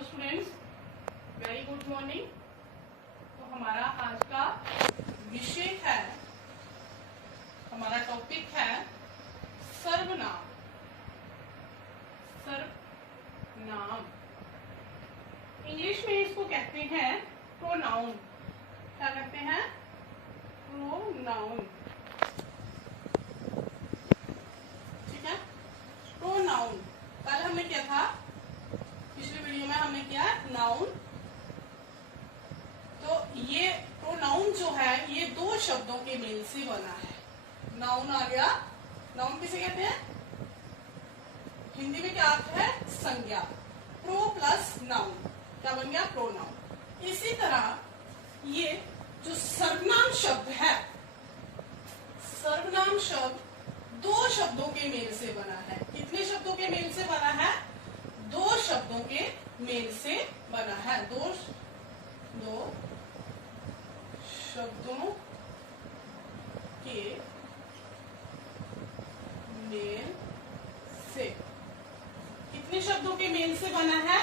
Hello students, very good morning. तो हमारा आज का विषय है, हमारा टॉपिक है सर्वनाम। सर्वनाम इंग्लिश में इसको कहते हैं प्रोनाउन। क्या कहते हैं? प्रोनाउन। ठीक है, प्रोनाउन। कल हमने क्या था, पिछले वीडियो में हमने किया नाउन। तो ये प्रोनाउन जो है ये दो शब्दों के मेल से बना है। नाउन आ गया, नाउन किसे कहते हैं? हिंदी में क्या अर्थ है? संज्ञा। प्रो प्लस नाउन क्या बन गया? प्रोनाउन। इसी तरह ये जो सर्वनाम शब्द है, सर्वनाम शब्द दो शब्दों के मेल से बना है। कितने शब्दों के मेल से बना है? दो शब्दों के मेल से बना है। दो शब्दों के मेल से। कितने शब्दों के मेल से बना है?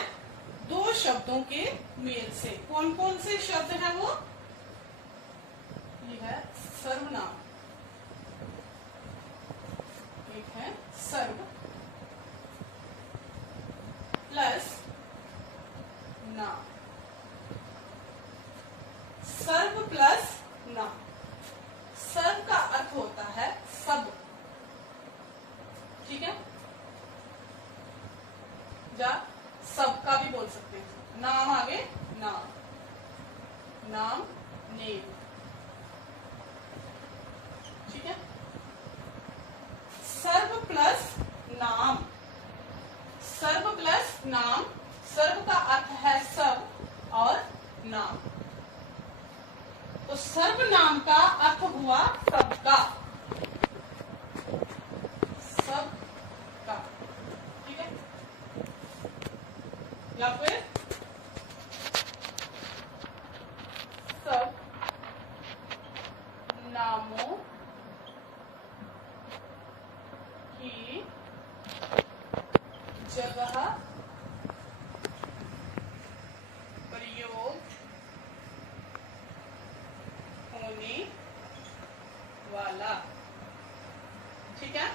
दो शब्दों के मेल से। कौन कौन से शब्द है वो? ये है सर्वनाम, एक है सर्व प्लस नाम। सर्व प्लस नाम। सर्व का अर्थ होता है सब। ठीक है, या सब का भी बोल सकते हैं। नाम आगे नाम, नाम नेम। ठीक है, सर्व प्लस नाम। सर्व प्लस नाम। सर्व का अर्थ है सब और नाम। तो सर्वनाम का अर्थ हुआ सबका, सबका। ठीक है, या फिर सब नामों की जगह प्रयोग होने वाला। ठीक है,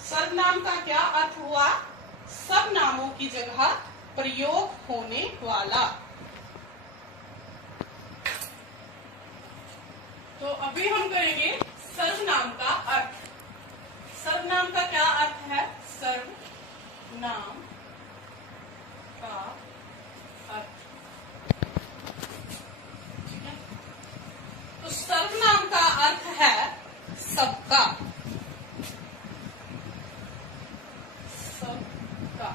सर्वनाम का क्या अर्थ हुआ? सब नामों की जगह प्रयोग होने वाला। तो अभी हम करेंगे सर्वनाम का अर्थ। सर्वनाम का क्या अर्थ है? सर्वनाम का अर्थ। ठीक है, तो सर्वनाम का अर्थ है सबका, सबका।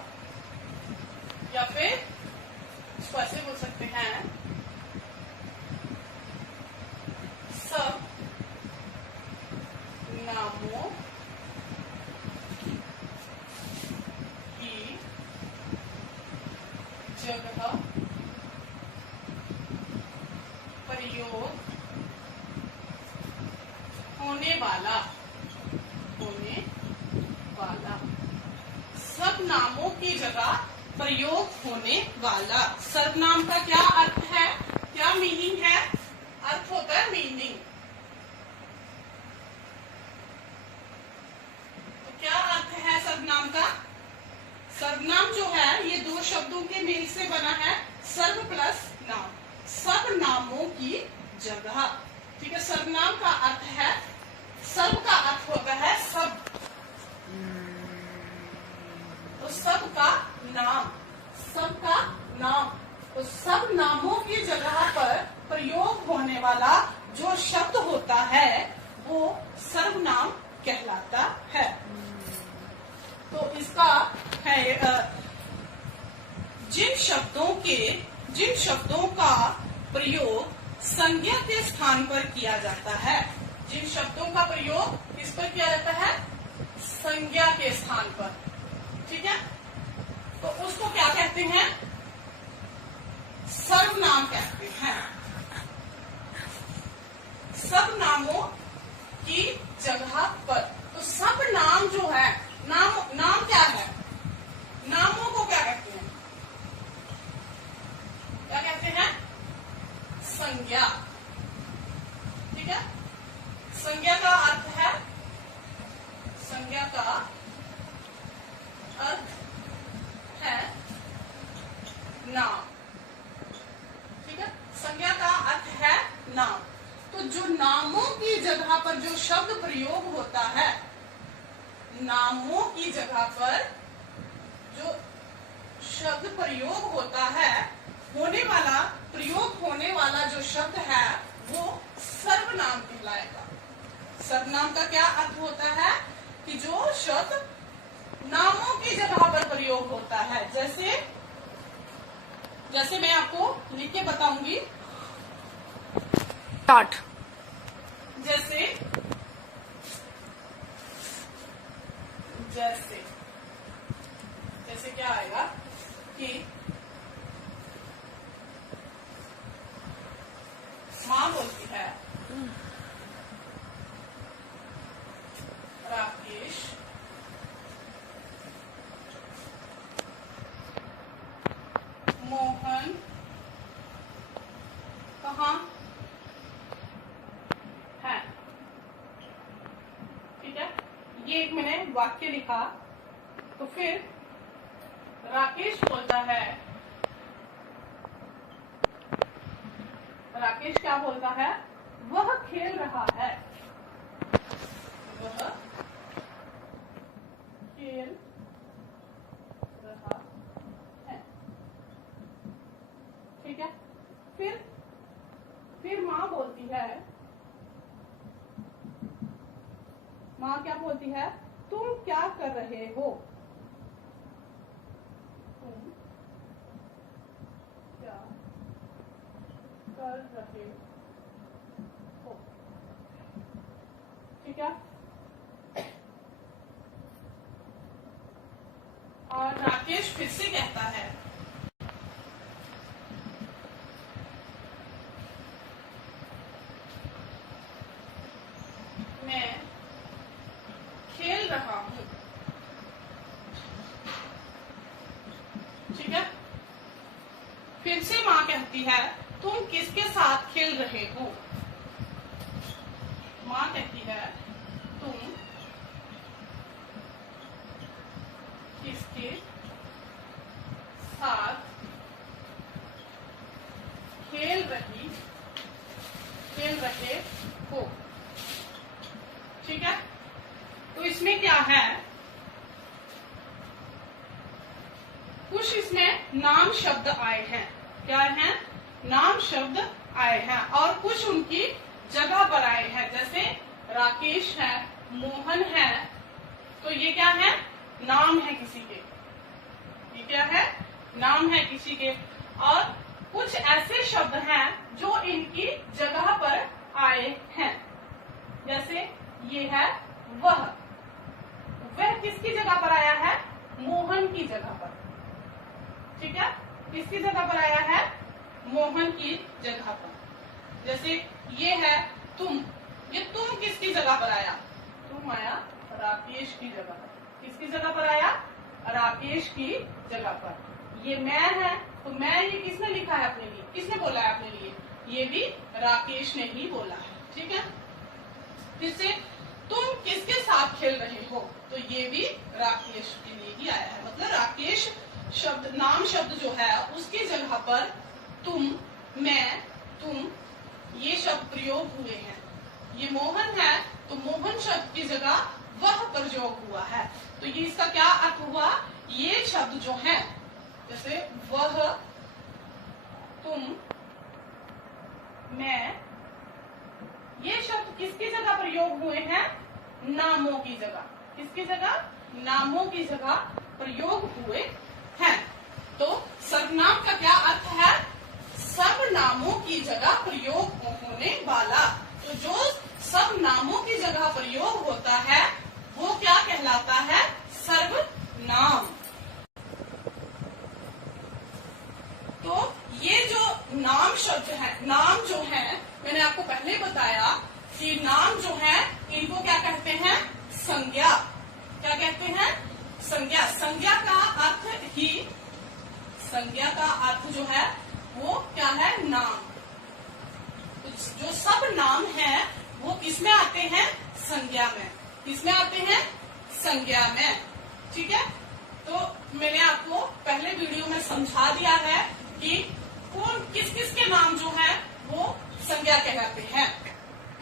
या फिर इसको ऐसे बोल सकते हैं, सब नामों की जगह प्रयोग होने वाला, होने वाला। सब नामों की जगह प्रयोग होने वाला। सर्वनाम का क्या अर्थ है? क्या मीनिंग है? अर्थ होता है मीनिंग। तो क्या अर्थ है सर्वनाम का? सर्वनाम जो है ये दो शब्दों के मेल से बना है। सर्व प्लस नाम। सब नामों की जगह। ठीक है, सर्वनाम का अर्थ है, सर्व का अर्थ होता है सब। तो सबका नाम, सबका नाम। तो सब नामों की जगह पर प्रयोग होने वाला जो शब्द होता है वो सर्वनाम कहलाता है। तो इसका है जिन शब्दों का प्रयोग संज्ञा के स्थान पर किया जाता है। जिन शब्दों का प्रयोग किस पर किया जाता है? संज्ञा के स्थान पर। ठीक है, तो उसको क्या कहते हैं? सर्वनाम कहते हैं। सब नामों की जगह पर। तो सब नाम जो है, नाम क्या है? नामों को क्या कहते हैं? सर्वनाम। सर्वनाम क्या है? सर्वनाम जो है, नाम क्या है? नामों की जगह पर। तो सब नाम जो है, नाम क्या है? नाम क्या है? नामों को क्या कहते हैं? सर्वनाम। सर्वनाम क्या है? नाम क्या है? नाम क्या है? नामों को क्या कहते हैं? सर्वनाम। सर्वनाम क्या है? नाम क्या है? नामों को क्या कहते हैं? संज्ञा। ठीक है, संज्ञा का अर्थ है, संज्ञा का अर्थ है नाम। ठीक है, संज्ञा का अर्थ है नाम। तो जो नामों की जगह पर जो शब्द प्रयोग होता है, नामों की जगह पर जो शब्द प्रयोग होता है, होने वाला प्रयोग होने वाला जो शब्द है वो सर्वनाम कहलाएगा। सर्वनाम का क्या अर्थ होता है कि जो शब्द नामों की जगह पर प्रयोग होता है। जैसे मैं आपको लिख के बताऊंगी। स्टार्ट। जैसे जैसे जैसे क्या आएगा कि माँ बोलती है राकेश मोहन कहाँ है। ठीक है, ये एक मैंने वाक्य लिखा। तो फिर राकेश बोलता है, राकेश क्या बोलता है, वह खेल रहा है, वह खेल रहा है। ठीक है, फिर माँ बोलती है, माँ क्या बोलती है, तुम क्या कर रहे हो, तुम क्या कर रहे हो। ठीक है, और राकेश फिर से कहता है, मैं खेल रहा हूं। ठीक है, फिर से माँ कहती है, तुम किसके साथ खेल रहे हो। माँ कहती है, तुम किसके साथ खेल रहे हो। ठीक है, तो इसमें क्या है, कुछ इसमें नाम शब्द आए हैं। क्या है, नाम शब्द आए हैं, और कुछ उनकी जगह पर आए हैं। जैसे राकेश है, मोहन है, तो ये क्या है, नाम है किसी के। ये क्या है, नाम है किसी के। और कुछ ऐसे शब्द हैं जो इनकी जगह पर आए हैं। जैसे ये है वह किसकी जगह पर आया है, मोहन की जगह पर। ठीक है, किसकी जगह पर आया है, मोहन की जगह पर। जैसे ये है तुम, ये तुम किसकी जगह पर आया, तुम आया राकेश की जगह पर। किसकी जगह पर आया, राकेश की जगह पर। ये मैं है, तो मैं ये किसने लिखा है अपने लिए, किसने बोला है अपने लिए, ये भी राकेश ने ही बोला है। ठीक है, फिर से तुम किसके साथ खेल रहे हो, तो ये भी राकेश के लिए ही आया है। मतलब राकेश शब्द, नाम शब्द जो है उसकी जगह पर तुम, मैं, तुम, ये शब्द प्रयोग हुए हैं। ये मोहन है, तो मोहन शब्द की जगह वह प्रयोग हुआ है। तो ये इसका क्या अर्थ हुआ, ये शब्द जो है, जैसे वह, तुम, मैं, ये शब्द किसकी जगह प्रयोग हुए हैं, नामों की जगह। किसकी जगह, नामों की जगह प्रयोग हुए हैं। तो सर्वनाम का क्या अर्थ है, सर्वनामों की जगह प्रयोग होने वाला। तो जो सर्वनामों की जगह प्रयोग होता है वो क्या कहलाता है, सर्वनाम। तो ये जो नाम शब्द है, नाम जो है, मैंने आपको पहले बताया कि नाम जो है इनको क्या कहते हैं, संज्ञा। क्या कहते हैं, संज्ञा। संज्ञा का अर्थ ही, संज्ञा का अर्थ जो है वो क्या है, नाम। सब नाम हैं वो किसमें आते हैं? संज्ञा में। किसमें आते हैं? संज्ञा में। ठीक है, तो मैंने आपको पहले वीडियो में समझा दिया है कि कौन किस किस के नाम जो है वो संज्ञा कहलाते हैं।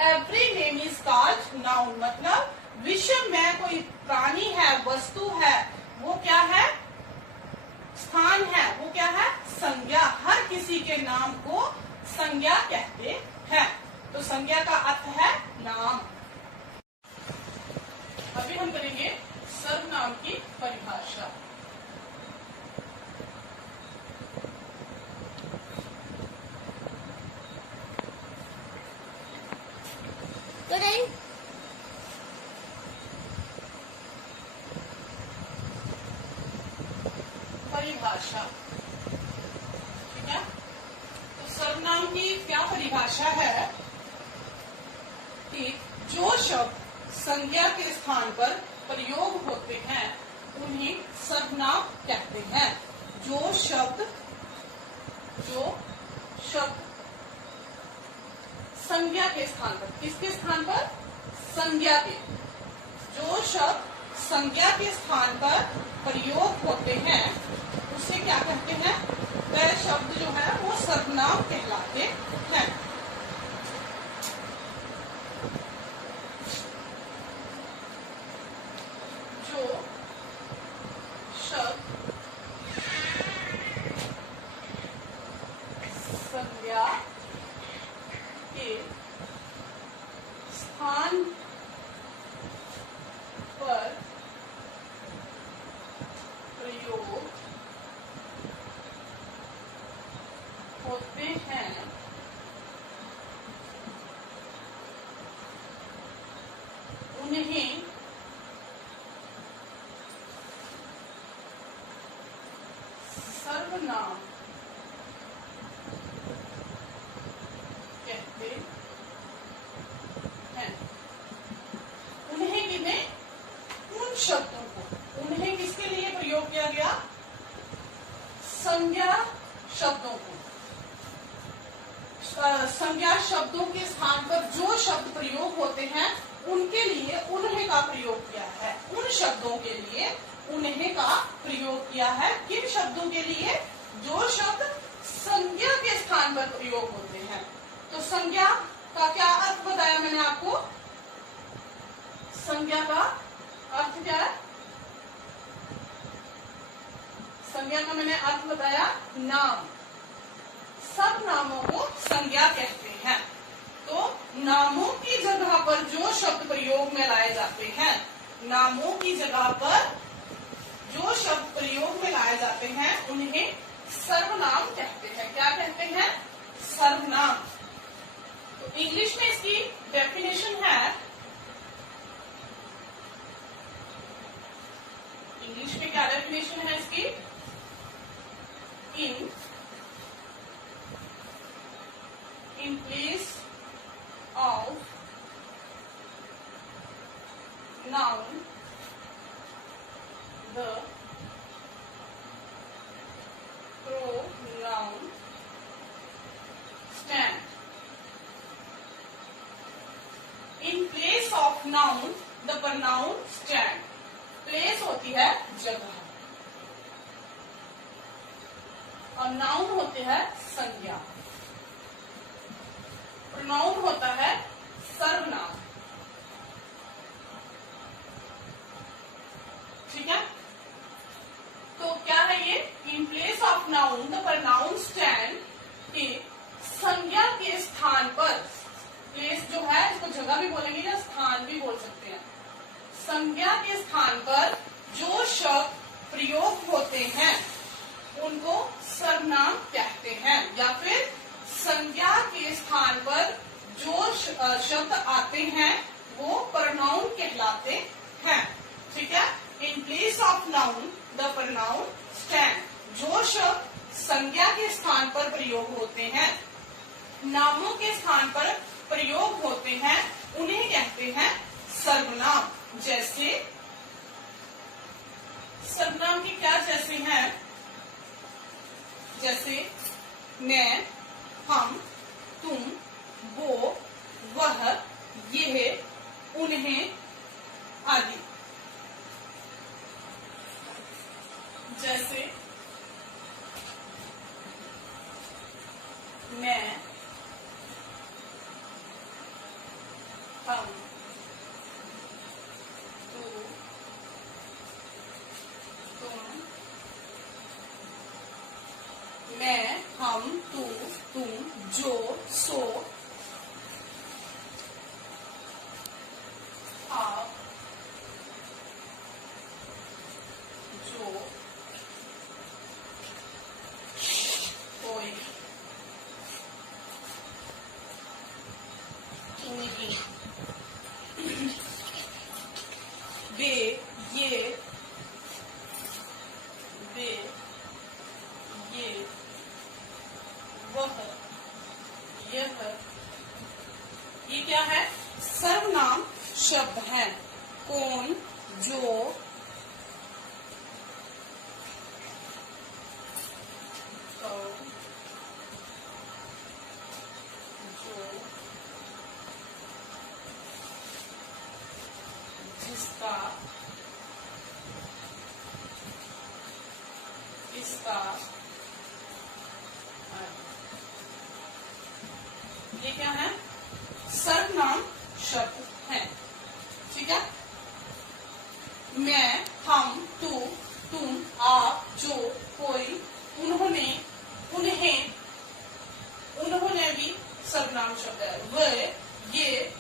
Every name is called noun, मतलब विश्व में कोई प्राणी है, वस्तु है, वो क्या है? स्थान है, वो क्या है? संज्ञा। हर किसी के नाम को संज्ञा कहते हैं। तो संज्ञा का अर्थ है नाम। अभी हम करेंगे सर्वनाम की परिभाषा। परिभाषा, ठीक है। तो सर्वनाम की क्या परिभाषा है कि जो शब्द संज्ञा के स्थान पर प्रयोग होते हैं उन्हें सर्वनाम कहते हैं। जो शब्द संज्ञा के स्थान पर, किसके स्थान पर? संज्ञा के। जो शब्द संज्ञा के स्थान पर प्रयोग होते हैं उसे क्या कहते हैं? वह शब्द जो है वो सर्वनाम कहलाते हैं। जो शब्द संज्ञा के स्थान पर प्रयोग होते हैं उन्हें सर्वनाम कहते हैं। उन्हें किन्हें? उन शब्दों को। उन्हें किसके लिए प्रयोग किया गया? संज्ञा शब्दों को। संज्ञा शब्दों के स्थान पर जो शब्द प्रयोग होते हैं उनके लिए उन्हें का प्रयोग किया है। उन शब्दों के लिए उन्हें का प्रयोग किया है। किन शब्दों के लिए? जो शब्द संज्ञा के स्थान पर प्रयोग होते हैं। तो संज्ञा का क्या अर्थ बताया मैंने आपको? संज्ञा का अर्थ क्या है? संज्ञा का मैंने अर्थ बताया नाम। सब नामों को संज्ञा कहते हैं। तो नामों की जगह पर जो शब्द प्रयोग में लाए जाते हैं, नामों की जगह पर जो शब्द प्रयोग में लाए जाते हैं उन्हें सर्वनाम कहते हैं। क्या कहते हैं? सर्वनाम। तो इंग्लिश में इसकी डेफिनेशन है, इंग्लिश में क्या डेफिनेशन है इसकी? in place of noun the pronoun stand. In place of noun the pronoun stand. Place होती है जगह और नाउन होते हैं संज्ञा। प्रोनाउन होता है सर्वनाम। ठीक है, तो क्या है ये? In place of noun the pronoun stand, कि संज्ञा के स्थान पर, प्लेस जो है इसको जगह भी बोलेंगे या स्थान भी बोल सकते हैं। संज्ञा के स्थान पर जो शब्द प्रयोग होते हैं उनको सर्वनाम कहते हैं, या फिर संज्ञा के स्थान पर जो शब्द आते हैं वो प्रोनाउन कहलाते हैं। ठीक है, in place of noun the pronoun stand. जो शब्द संज्ञा के स्थान पर प्रयोग होते हैं, नामों के स्थान पर प्रयोग होते हैं, उन्हें कहते हैं सर्वनाम। जैसे सर्वनाम की क्या जैसे हैं? जैसे मैं, हम, तुम, वो, वह, यह, उन्हें आदि। जैसे मैं, हम, तू, तुम, मैं, हम, तू, तुम, जो, सो, आप, जो, कोई, उन्हीं, वे, ये, वे, ये, वह, यह, ये क्या है? सर्वनाम शब्द है। कौन, जो, जो, जिसका, इसका, ये क्या है? सर्वनाम शब्द है। ठीक है। मैं, हम, तू, तुम, आप, जो, कोई, उन्होंने, उन्हें, उन्होंने भी सर्वनाम शब्द है। वह, ये,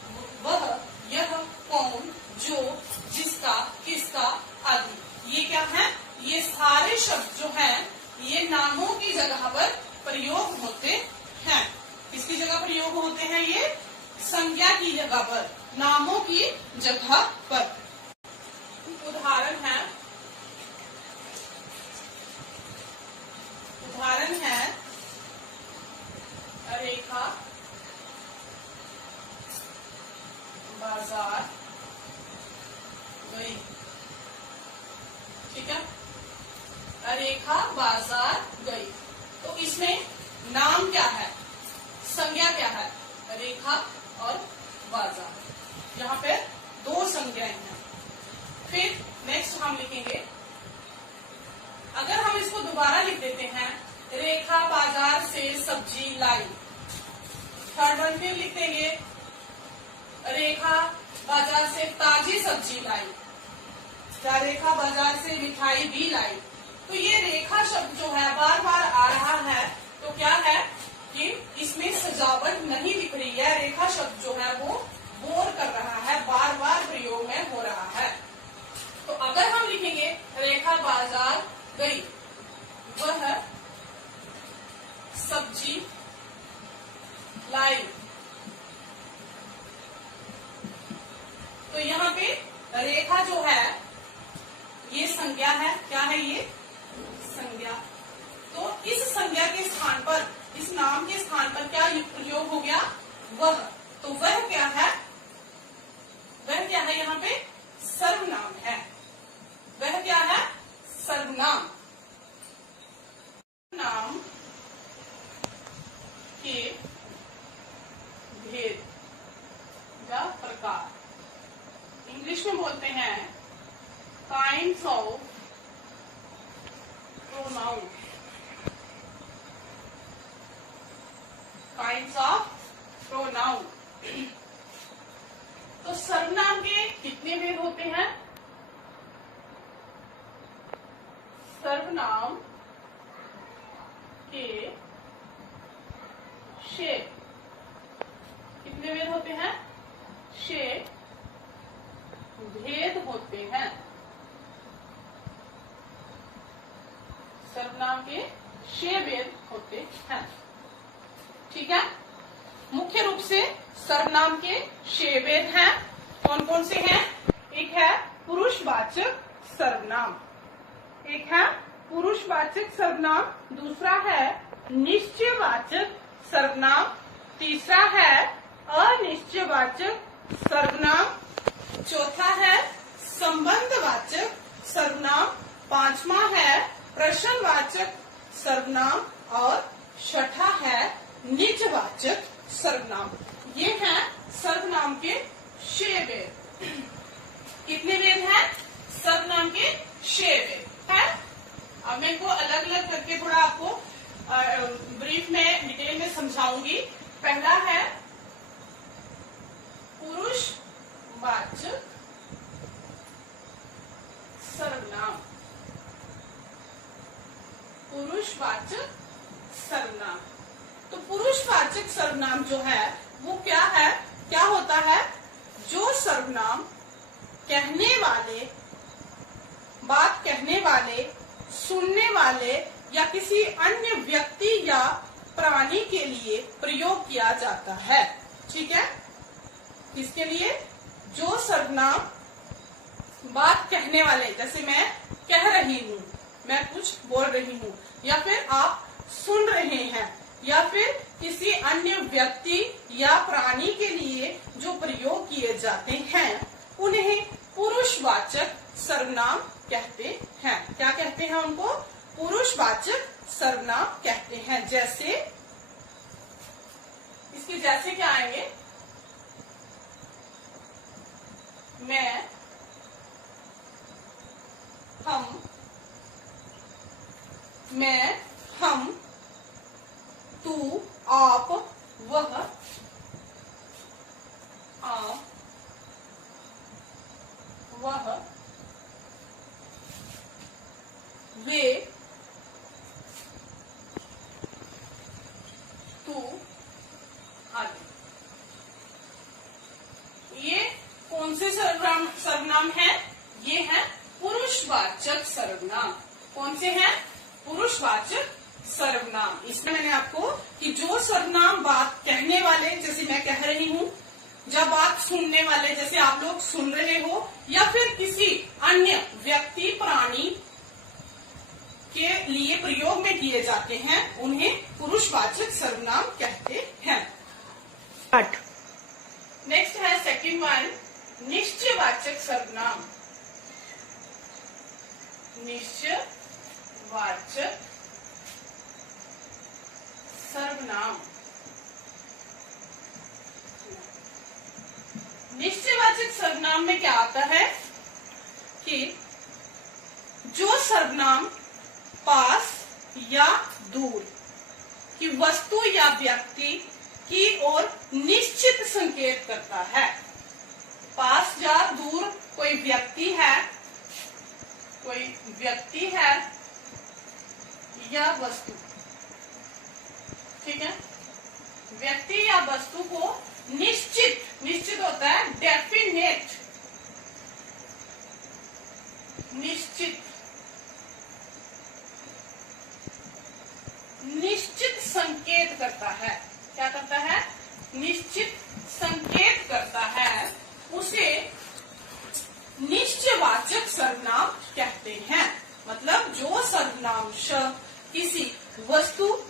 वह, यह, कौन, जो, जिसका, किसका आदि। ये क्या है? ये सारे शब्द जो हैं ये नामों की जगह पर प्रयोग होते हैं। किसकी जगह प्रयोग होते हैं? ये संज्ञा की जगह पर, नामों की जगह पर। उदाहरण है, उदाहरण है रेखा बाजार गई। ठीक है। रेखा बाजार गई, तो इसमें नाम क्या है, संज्ञा क्या है? रेखा और बाजार। यहाँ पे दो संज्ञाएं हैं। फिर नेक्स्ट हम लिखेंगे, अगर हम इसको दोबारा लिख देते हैं, रेखा बाजार से सब्जी लाई। थर्ड वन फिर लिख देंगे, रेखा बाजार से ताजी सब्जी लाई, या रेखा बाजार से मिठाई भी लाई। तो ये रेखा शब्द जो है बार बार आ रहा है, तो क्या है कि इसमें सजावट नहीं दिख रही है। रेखा शब्द जो है वो बोर कर रहा है, बार बार प्रयोग में हो रहा है। तो अगर हम लिखेंगे रेखा बाजार गई, वह सब्जी लाई, तो यहाँ पे रेखा जो है ये संज्ञा है। क्या है ये? संज्ञा। तो इस संज्ञा के स्थान पर, इस नाम के स्थान पर क्या प्रयोग हो गया? वह। तो वह क्या है? वह क्या है? यहाँ पे सर्वनाम है। वह क्या है? सर्वनाम। नाम के भेद या प्रकार, इंग्लिश में बोलते हैं kinds of pronoun. Kinds of pronoun. तो सर्वनाम के कितने भेद होते हैं? सर्वनाम के 6 कितने भेद होते हैं? 6 भेद होते हैं। सर्वनाम के 6 भेद होते हैं। ठीक है। मुख्य रूप से सर्वनाम के 6 भेद हैं। कौन कौन से हैं? एक है पुरुषवाचक सर्वनाम, एक है पुरुषवाचक सर्वनाम, दूसरा है निश्चयवाचक सर्वनाम, तीसरा है अनिश्चयवाचक सर्वनाम, चौथा है संबंधवाचक सर्वनाम, पांचवा है प्रश्नवाचक सर्वनाम और छठा है निजवाचक सर्वनाम। ये हैं सर्वनाम के 6 वेद। कितने वेद हैं? सर्वनाम के 6 वेद है। अब मैं इनको अलग अलग करके थोड़ा आपको ब्रीफ में डिटेल में समझाऊंगी। पहला है पुरुषवाचक सर्वनाम। पुरुषवाचक सर्वनाम। तो पुरुषवाचक सर्वनाम जो है वो क्या है, क्या होता है? जो सर्वनाम कहने वाले, बात कहने वाले, सुनने वाले या किसी अन्य व्यक्ति या प्राणी के लिए प्रयोग किया जाता है। ठीक है? किसके लिए? जो सर्वनाम बात कहने वाले, जैसे मैं कह रही हूँ, मैं कुछ बोल रही हूँ, या फिर आप सुन रहे हैं, या फिर किसी अन्य व्यक्ति या प्राणी के लिए जो प्रयोग किए जाते हैं, उन्हें पुरुषवाचक सर्वनाम कहते हैं। क्या कहते हैं उनको? पुरुषवाचक सर्वनाम कहते हैं। जैसे इसके जैसे क्या आएंगे? मैं, हम, मैं, हम, तू, आप, वह, आप, वह, वे, तू आदि। ये कौन से सर्वनाम है? ये है पुरुषवाचक सर्वनाम। कौन से हैं? पुरुषवाचक सर्वनाम। इसमें मैंने आपको कि जो सर्वनाम बात कहने वाले, जैसे मैं कह रही हूँ, जब बात सुनने वाले, जैसे आप लोग सुन रहे हो, या फिर किसी अन्य व्यक्ति प्राणी के लिए प्रयोग में किए जाते हैं, उन्हें पुरुषवाचक सर्वनाम कहते हैं। नेक्स्ट है सेकंड वन, निश्चयवाचक सर्वनाम। निश्चयवाचक सर्वनाम। निश्चयवाचक सर्वनाम में क्या आता है कि जो सर्वनाम पास या दूर की वस्तु या व्यक्ति की ओर निश्चित संकेत करता है। पास या दूर कोई व्यक्ति है, कोई व्यक्ति है या वस्तु, ठीक है? व्यक्ति या वस्तु को निश्चित, निश्चित होता है डेफिनेट, निश्चित, निश्चित संकेत करता है। क्या करता है? निश्चित संकेत करता है, उसे निश्चयवाचक सर्वनाम कहते हैं। मतलब जो सर्वनाम किसी वस्तु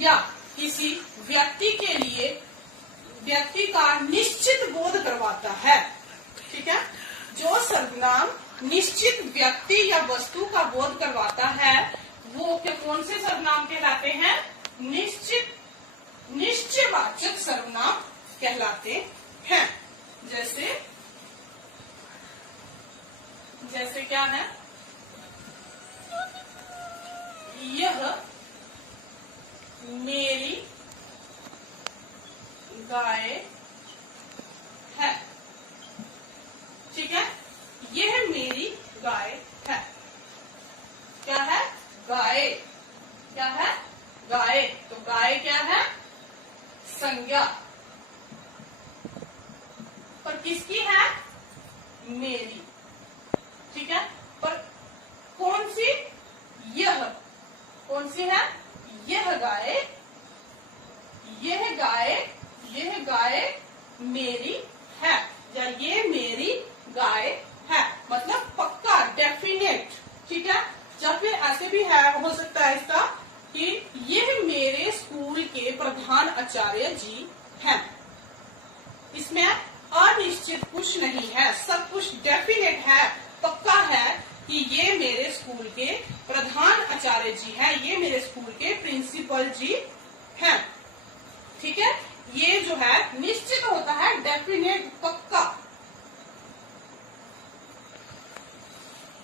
या किसी व्यक्ति के लिए व्यक्ति का निश्चित बोध करवाता है। ठीक है? जो सर्वनाम निश्चित व्यक्ति या वस्तु का बोध करवाता है, वो कौन से सर्वनाम कहलाते हैं? निश्चित, निश्चयवाचक सर्वनाम कहलाते हैं। जैसे जैसे क्या है? यह मेरी गाय है। ठीक है? यह मेरी गाय है। क्या है? गाय। क्या है? गाय। तो गाय क्या है? संज्ञा। पर किसकी है? मेरी। ठीक है? पर कौन सी? यह। कौन सी है? यह गाय, यह गाय, यह गाय मेरी है, या ये मेरी गाय है। मतलब पक्का, डेफिनेट। ठीक है? या फिर ऐसे भी है, हो सकता है इसका कि यह मेरे स्कूल के प्रधान आचार्य जी हैं। इसमें अनिश्चित कुछ नहीं है, सब कुछ डेफिनेट है, पक्का है कि ये मेरे स्कूल के प्रधान आचार्य जी हैं, ये मेरे स्कूल के प्रिंसिपल जी हैं। ठीक है? ये जो है निश्चित होता है, डेफिनेट, पक्का।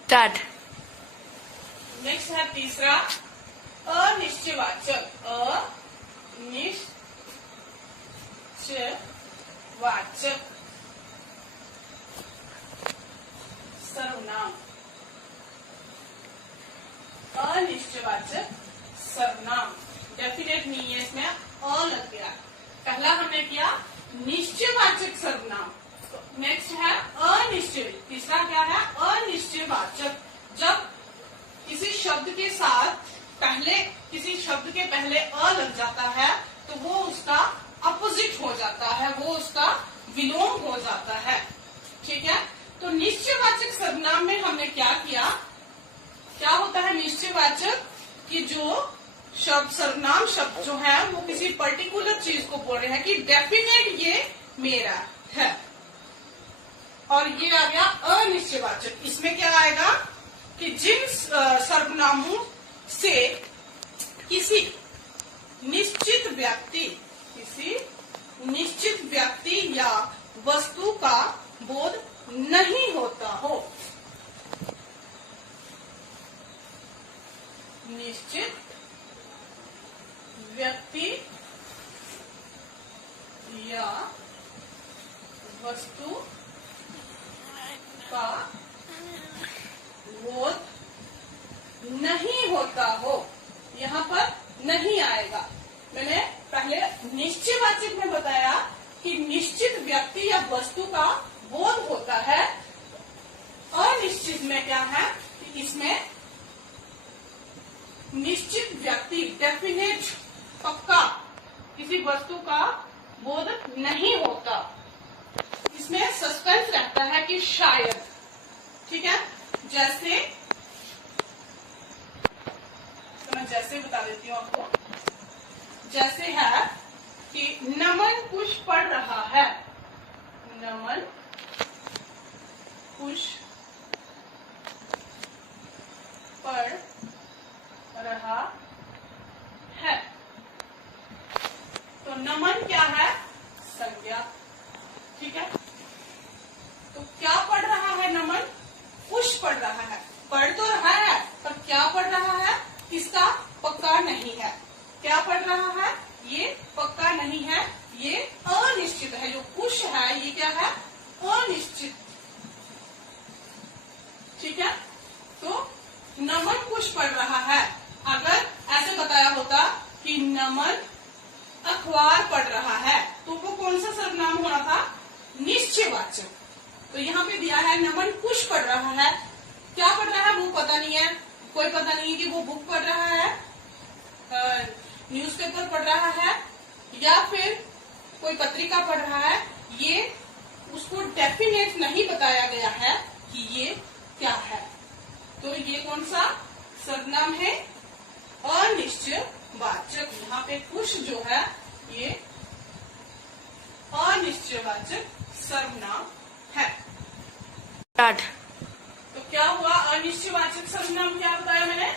स्टार्ट। नेक्स्ट है तीसरा अनिश्चयवाचक। अनिश्चयवाचक सर्वनाम। अनिश्चयवाचक सर्वनाम डेफिनेट नहीं है, इसमें अ लग गया। पहला हमने किया निश्चयवाचक सर्वनाम, तो नेक्स्ट है अनिश्चय। तीसरा क्या है? अनिश्चयवाचक। जब किसी शब्द के साथ किसी शब्द के पहले अ लग जाता है तो वो उसका अपोजिट हो जाता है, वो उसका विलोम हो जाता है। ठीक है, तो निश्चयवाचक सर्वनाम में हमने क्या किया? क्या होता है निश्चयवाचक? कि जो शब्द, सर्वनाम शब्द जो है वो किसी पर्टिकुलर चीज को बोल रहे हैं कि डेफिनेट ये मेरा है। और ये आ गया अनिश्चयवाचक। इसमें क्या आएगा कि जिन सर्वनामों से किसी निश्चित व्यक्ति या वस्तु का बोध नहीं होता हो। निश्चित व्यक्ति या वस्तु का बोध नहीं होता हो। यहाँ पर नहीं आएगा। मैंने पहले निश्चयवाचक में बताया कि निश्चित व्यक्ति या वस्तु का बोध होता है। अनिश्चित में क्या है कि इसमें निश्चित व्यक्ति, डेफिनेट, पक्का किसी वस्तु का बोध नहीं होता। इसमें सस्पेंस रहता है कि शायद। ठीक है, जैसे तो मैं जैसे बता देती हूँ आपको। जैसे है कि नमन पुष्प पढ़ रहा है। नमन पुष्प पढ़ रहा है। तो नमन क्या है? संज्ञा। ठीक है, तो क्या पढ़ रहा है नमन? पुष्प पढ़ रहा है। पढ़ तो रहा है पर क्या पढ़ रहा है इसका पक्का नहीं है। क्या पढ़ रहा है ये पक्का नहीं है, ये अनिश्चित है। जो पुष्प है ये क्या है? अनिश्चित। ठीक है, तो नमन पुष्प पढ़ रहा है। अगर ऐसे बताया होता कि नमन अखबार पढ़ रहा है तो वो कौन सा सर्वनाम होना था? निश्चयवाचक। तो यहाँ पे दिया है नमन पुष्प पढ़ रहा है। क्या पढ़ रहा है वो पता नहीं है, कोई पता नहीं है कि वो बुक पढ़ रहा है, न्यूज़पेपर पढ़ रहा है या फिर कोई पत्रिका पढ़ रहा है। ये उसको डेफिनेट नहीं बताया गया है कि ये क्या है। तो ये कौन सा सर्वनाम है? अनिश्चयवाचक। यहाँ पे पुष्प जो है ये अनिश्चयवाचक सर्वनाम है। स्टार्ट। तो क्या हुआ? अनिश्चयवाचक सर्वनाम क्या बताया मैंने?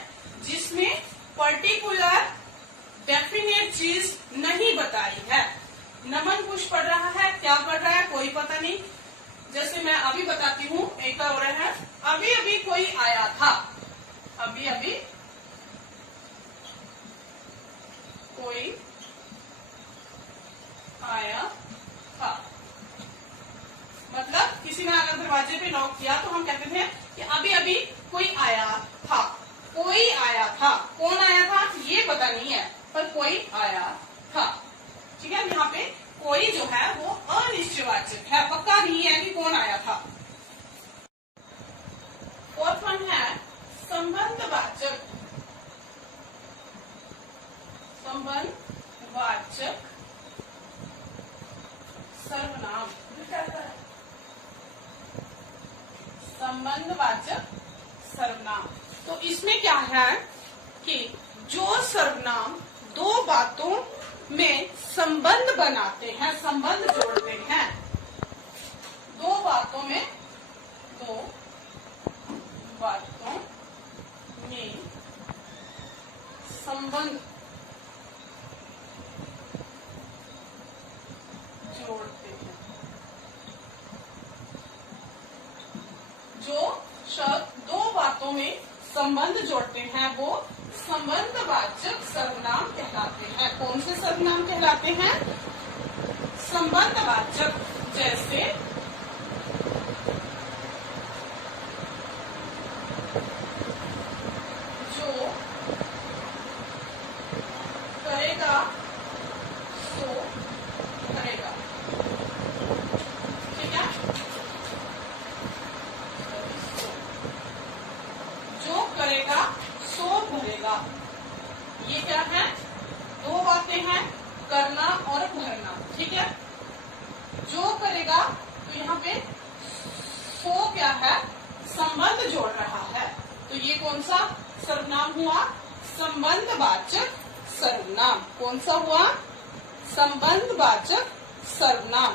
जिसमें पर्टिकुलर डेफिनेट चीज नहीं बताई है। नमन पुष्प पढ़ रहा है, क्या पढ़ रहा है कोई पता नहीं। जैसे मैं अभी बताती हूँ, एक और है, अभी अभी कोई आया था। अभी अभी कोई आया था। मतलब किसी ने अगर दरवाजे पे नॉक किया तो हम कहते थे कि अभी अभी कोई आया था। कोई आया था, कौन आया था ये पता नहीं है पर कोई आया था। ठीक है, यहाँ पे कोई जो है वो अनिश्चयवाचक है, पक्का नहीं है कि कौन आया था। फोर्थ वन है संबंधवाचक। संबंधवाचक सर्वनाम। संबंधवाचक सर्वनाम। तो इसमें क्या है कि जो सर्वनाम दो बातों में संबंध बनाते हैं, संबंध जोड़ते हैं। दो बातों में संबंध संबंधवाचक सर्वनाम कहलाते हैं। कौन से सर्वनाम कहलाते हैं? संबंधवाचक। जैसे जो करेगा सो भरेगा। ठीक है? जो करेगा सो भरेगा। ये क्या है? दो बातें हैं, करना और भरना। ठीक है? जो करेगा, तो यहाँ पे सो क्या है? संबंध जोड़ रहा है। तो ये कौन सा सर्वनाम हुआ? संबंधवाचक सर्वनाम। कौन सा हुआ? संबंधवाचक सर्वनाम।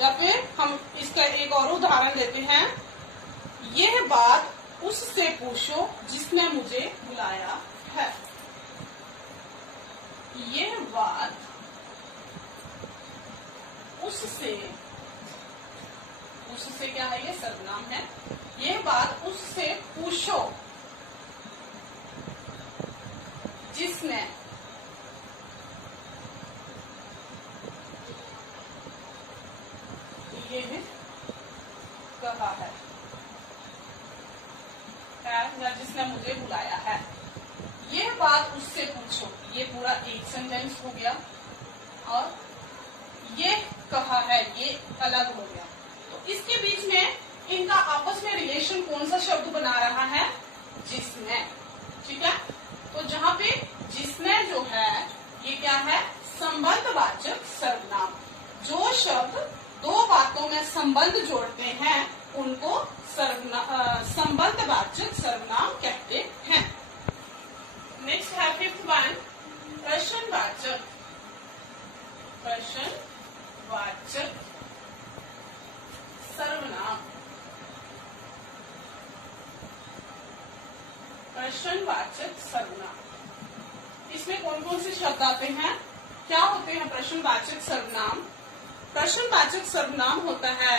या फिर हम इसका एक और उदाहरण लेते हैं। यह बात उससे पूछो जिसने मुझे बुलाया है। यह बात उससे क्या है? ये सर्वनाम है। यह बात उससे पूछो जिसने ये कहा है या जिसने मुझे बुलाया है। ये बात उससे पूछो, ये पूरा एक सेंटेंस हो गया। और ये कहा है, ये अलग हो गया। तो इसके बीच में इनका आपस में रिलेशन कौन सा शब्द बना रहा है? जिसने। ठीक है? तो जहाँ पे जिसने जो है, ये क्या है? संबंधवाचक सर्वनाम। जो शब्द दो बातों में संबंध जोड़ते हैं उनको संबंधवाचक सर्वनाम कहते हैं। नेक्स्ट है फिफ्थ वन, प्रश्नवाचक। प्रश्नवाचक सर्वनाम। प्रश्नवाचक सर्वनाम, इसमें कौन कौन से शब्द आते हैं? क्या होते हैं प्रश्नवाचक सर्वनाम? प्रश्नवाचक सर्वनाम होता है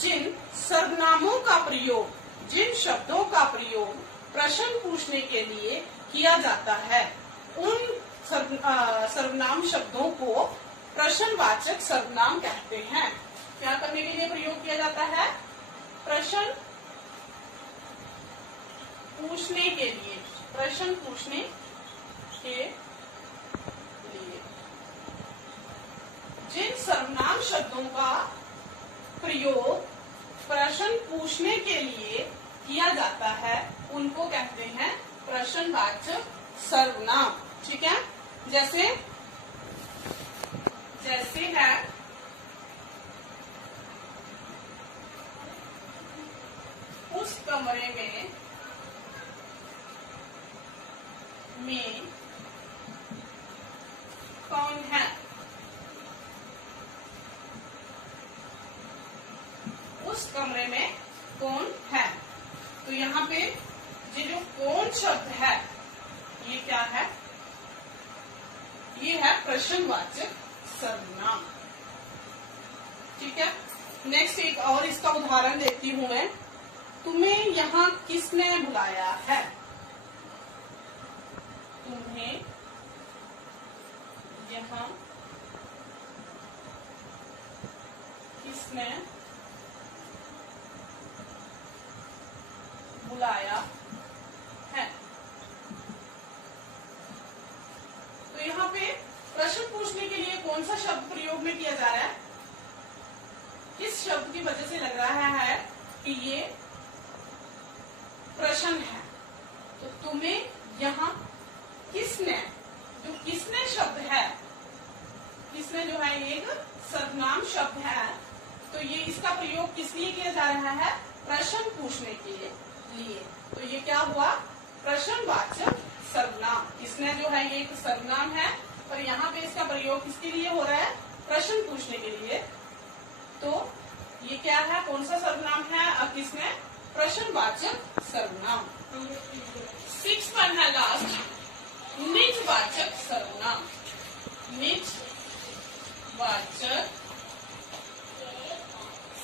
जिन सर्वनामों का प्रयोग, जिन शब्दों का प्रयोग प्रश्न पूछने के लिए किया जाता है, उन सर्वनाम शब्दों को प्रश्नवाचक सर्वनाम कहते हैं। क्या करने के लिए प्रयोग किया जाता है? प्रश्न पूछने के लिए। प्रश्न पूछने के लिए जिन सर्वनाम शब्दों का प्रयोग प्रश्न पूछने के लिए किया जाता है उनको कहते हैं प्रश्नवाचक सर्वनाम। ठीक है? जैसे है उस कमरे में कौन है? उस कमरे में कौन है? तो यहाँ पे ये जो कौन शब्द है, ये क्या है? ये है प्रश्नवाचक सर्वनाम। ठीक है? नेक्स्ट एक और इसका उदाहरण देती हूं मैं। तुम्हें यहाँ किसने बुलाया है? तुम्हें यहाँ किसने बुलाया है? तो यहाँ पे प्रश्न पूछने के लिए कौन सा शब्द प्रयोग में किया जा रहा है? किस शब्द की वजह से लग रहा है कि ये प्रश्न है? तो तुम्हें यहाँ किसने, जो किसने शब्द है, किसने जो है एक सर्वनाम शब्द है, तो ये इसका प्रयोग किस लिए किया जा रहा है? प्रश्न पूछने के लिए। तो ये क्या हुआ? प्रश्नवाचक सर्वनाम। किसने जो है ये एक सर्वनाम है, पर यहाँ पे इसका प्रयोग किसके लिए हो रहा है? प्रश्न पूछने के लिए। तो ये क्या है? कौन सा सर्वनाम है? और किसने? प्रश्नवाचक सर्वनाम। 6 वन है लास्ट, निजवाचक सर्वनाम। निजवाचक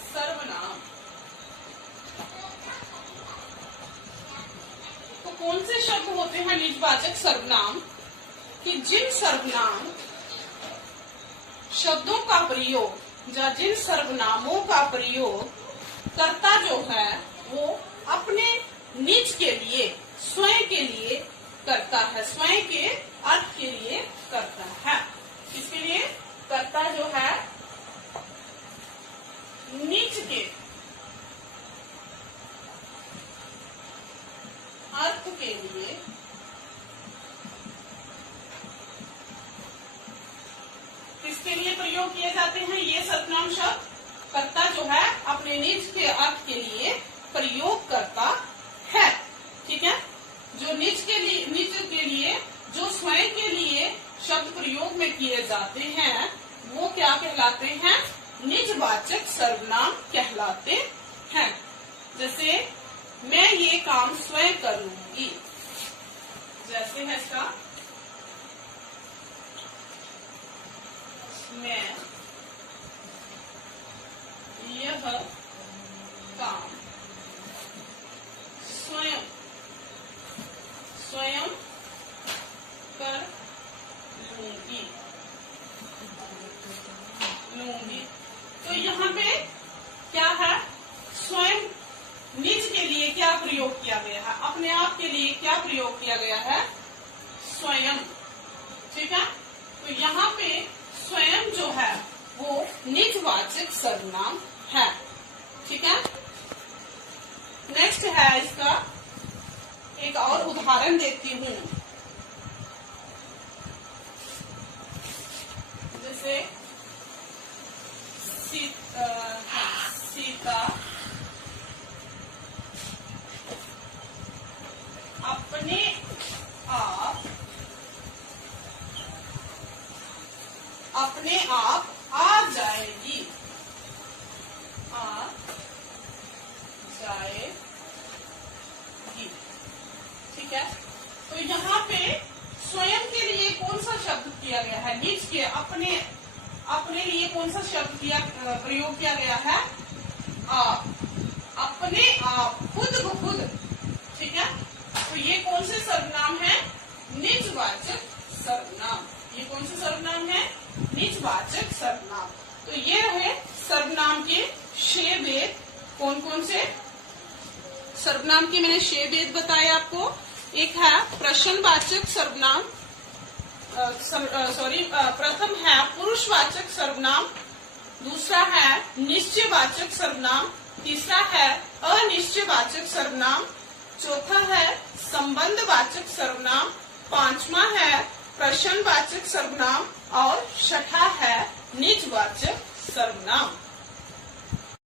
सर्वनाम। तो कौन से शब्द होते हैं निजवाचक सर्वनाम कि जिन सर्वनाम शब्दों का प्रयोग या जिन सर्वनामों का प्रयोग कर्ता जो है वो अपने निज के लिए, स्वयं के लिए करता है, स्वयं के अर्थ के लिए करता है। इसके लिए कर्ता जो है निज के अर्थ के लिए किसके लिए प्रयोग किए जाते हैं ये सर्वनाम शब्द? कर्ता जो है अपने निज के अर्थ के लिए प्रयोग करता है। ठीक है, जो निज के लिए जो स्वयं के लिए शब्द प्रयोग में किए जाते हैं वो क्या कहलाते हैं? निजवाचक सर्वनाम कहलाते हैं। जैसे मैं ये काम स्वयं करूंगी, जैसे है इसका मैं यह काम स्वयं कर लूंगी। तो यहाँ पे क्या है? स्वयं निज के लिए क्या प्रयोग किया गया है? अपने आप के लिए क्या प्रयोग किया गया है? स्वयं। ठीक है, तो यहाँ पे स्वयं जो है वो निजवाचक सर्वनाम है। ठीक है, नेक्स्ट है इसका एक और उदाहरण देती हूँ। जैसे सीता अपने आप आ जाएगी, ठीक है, तो यहाँ पे स्वयं के लिए कौन सा शब्द किया गया है? निज के अपने लिए कौन सा शब्द प्रयोग किया गया है? आप, अपने आप, खुद ब खुद। ठीक है, तो ये कौन से सर्वनाम है? निजवाचक सर्वनाम। ये कौन से सर्वनाम है? निजवाचक सर्वनाम। तो ये रहे सर्वनाम के 6 भेद। कौन कौन से सर्वनाम के मैंने 6 भेद बताए आपको? एक है प्रश्नवाचक सर्वनाम, प्रथम है पुरुषवाचक सर्वनाम, दूसरा है निश्चयवाचक सर्वनाम, तीसरा है अनिश्चयवाचक सर्वनाम, चौथा है संबंधवाचक सर्वनाम, पांचवा है प्रश्नवाचक सर्वनाम और छठा है निजवाचक सर्वनाम।